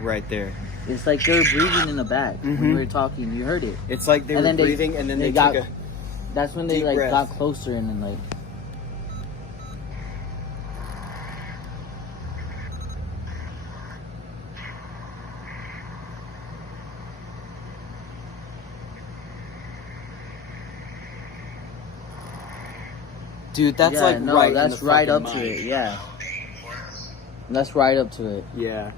Right there. It's like they were breathing in the back when we were talking. You heard it. It's like they were breathing, and then they got. took a That's when they deep like breath. got closer and then like. Dude, that's Yeah, like no, right. that's in the right fucking up to mind. it. Yeah. That's right up to it. Yeah.